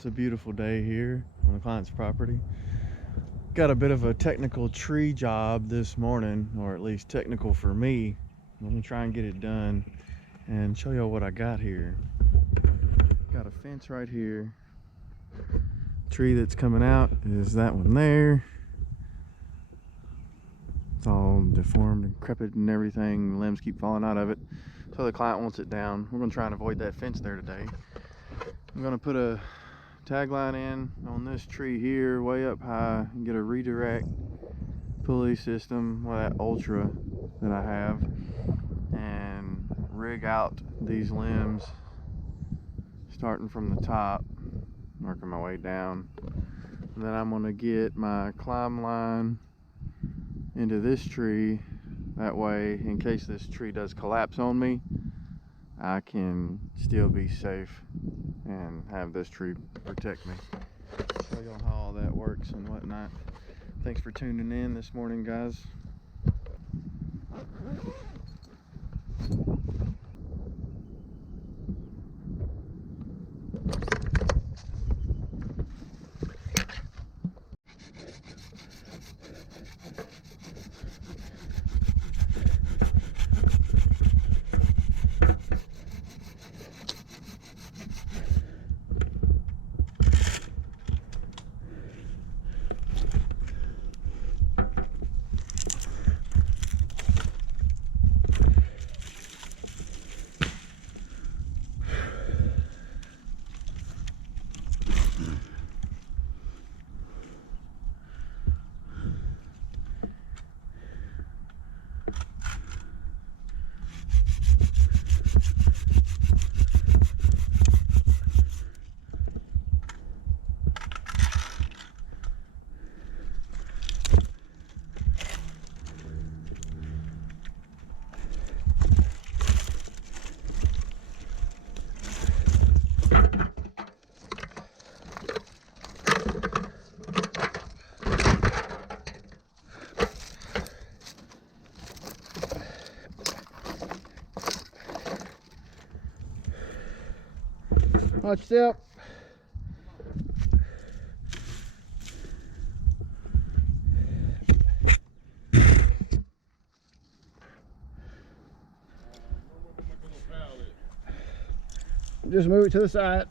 It's a beautiful day here on the client's property. Got a bit of a technical tree job this morning, or at least technical for me. Let me try and get it done and show y'all what I got here. Got a fence right here. Tree that's coming out is that one there. It's all deformed and decrepit and everything. Limbs keep falling out of it. So the client wants it down. We're gonna try and avoid that fence there today. I'm gonna put a tagline in on this tree here way up high and get a redirect pulley system with that Ultra that I have and rig out these limbs starting from the top, working my way down. And then I'm gonna get my climb line into this tree. That way, in case this tree does collapse on me, I can still be safe and have this tree protect me. Show y'all how all that works and whatnot. Thanks for tuning in this morning, guys. Watch step. Just move it to the side.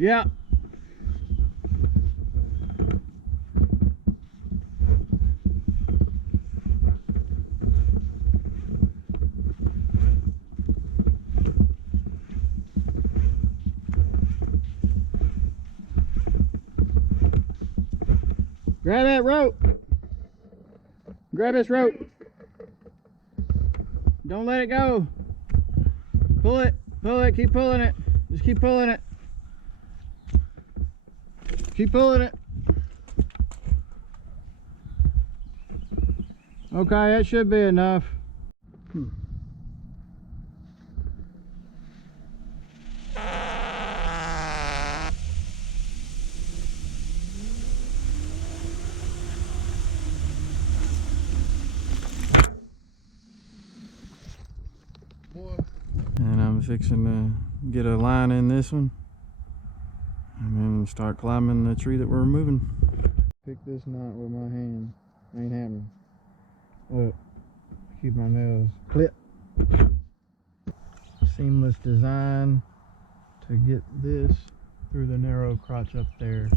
Yeah. Grab that rope. Grab this rope. Don't let it go. Pull it. Pull it. Keep pulling it. Just keep pulling it. Keep pulling it. Okay, that should be enough. And I'm fixing to get a line in this one and then start climbing the tree that we're moving. Pick this knot with my hand. Ain't happening. Look, keep my nails clipped. seamless design to get this through the narrow crotch up there.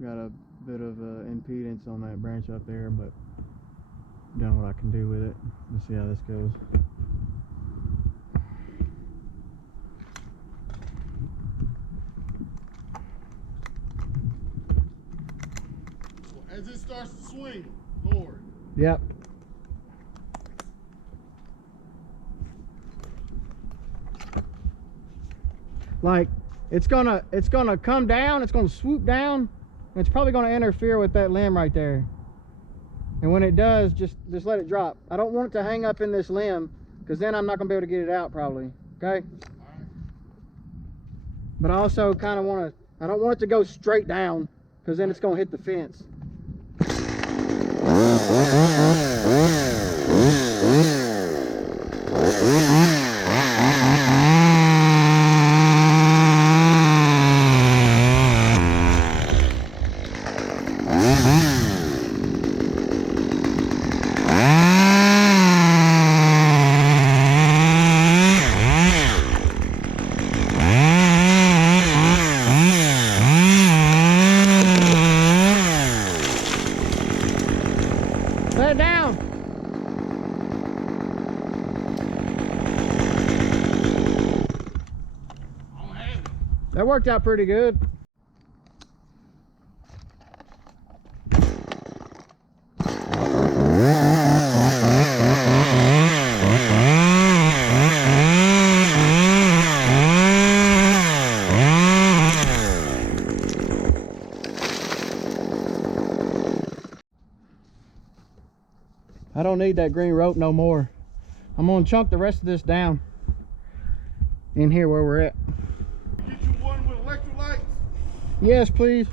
Got a bit of impedance on that branch up there, but done what I can do with it. Let's see how this goes. As it starts to swing, Lord. Yep. Like it's gonna come down, it's gonna swoop down, and it's probably gonna interfere with that limb right there. And when it does, just let it drop. I don't want it to hang up in this limb, because then I'm not gonna be able to get it out probably. Okay? But I also kind of want to, I don't want it to go straight down, because then it's gonna hit the fence. That worked out pretty good. I don't need that green rope no more. I'm gonna chunk the rest of this down in here where we're at. Get you one with electrolytes. Yes, please.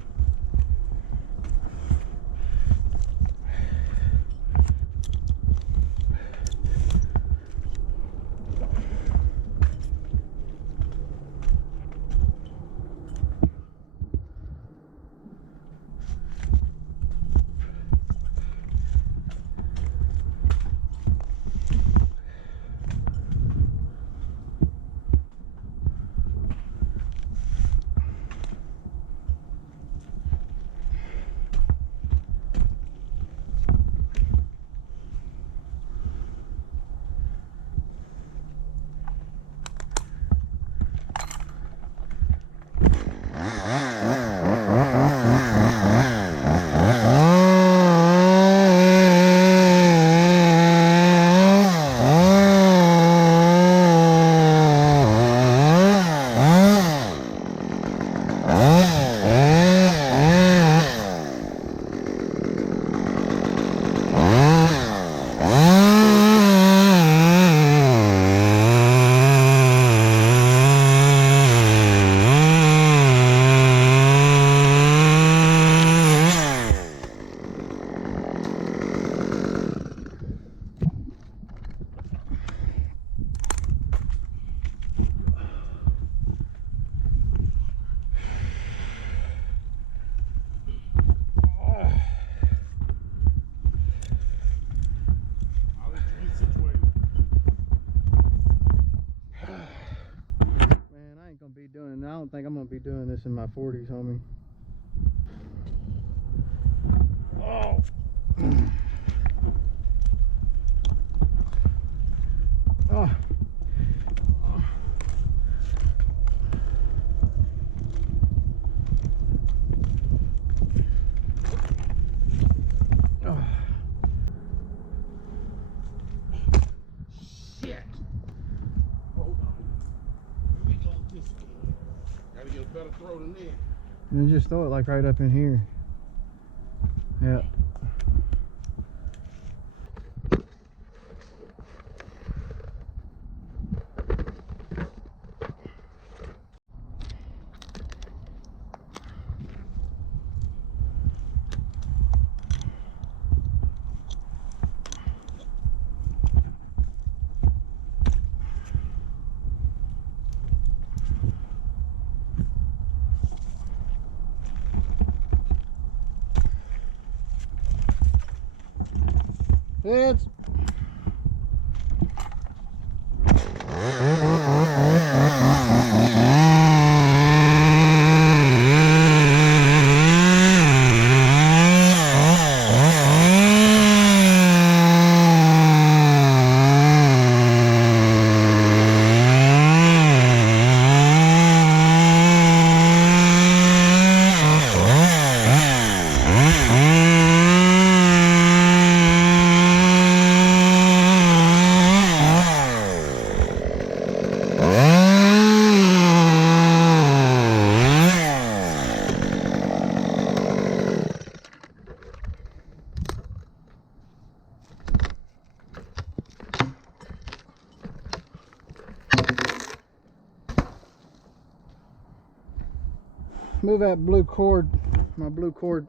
I'll let you get situated. Man, I ain't gonna be doing. I don't think I'm gonna be doing this in my 40s, homie. Oh. Oh. Shit. Hold on. Let me go this way. Gotta get a better throw than that. And just throw it like right up in here. Yeah. It's move that blue cord, my blue cord.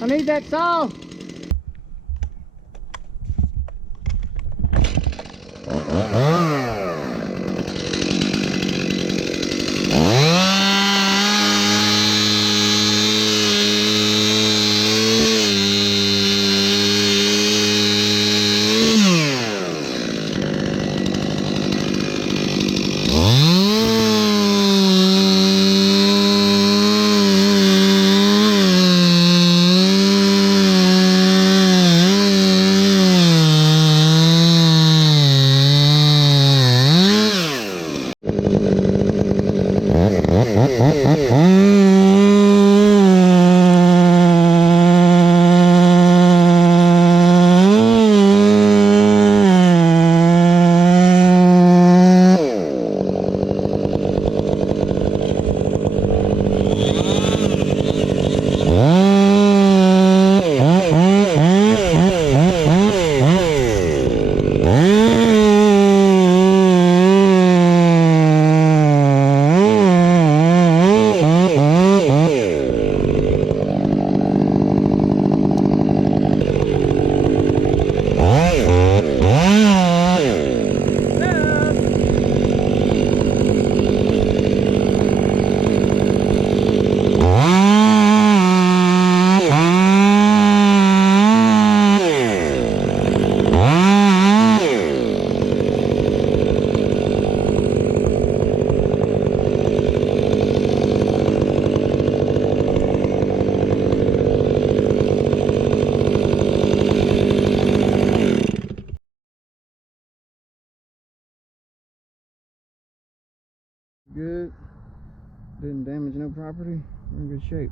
I need that saw. Good. Didn't damage no property. We're in good shape.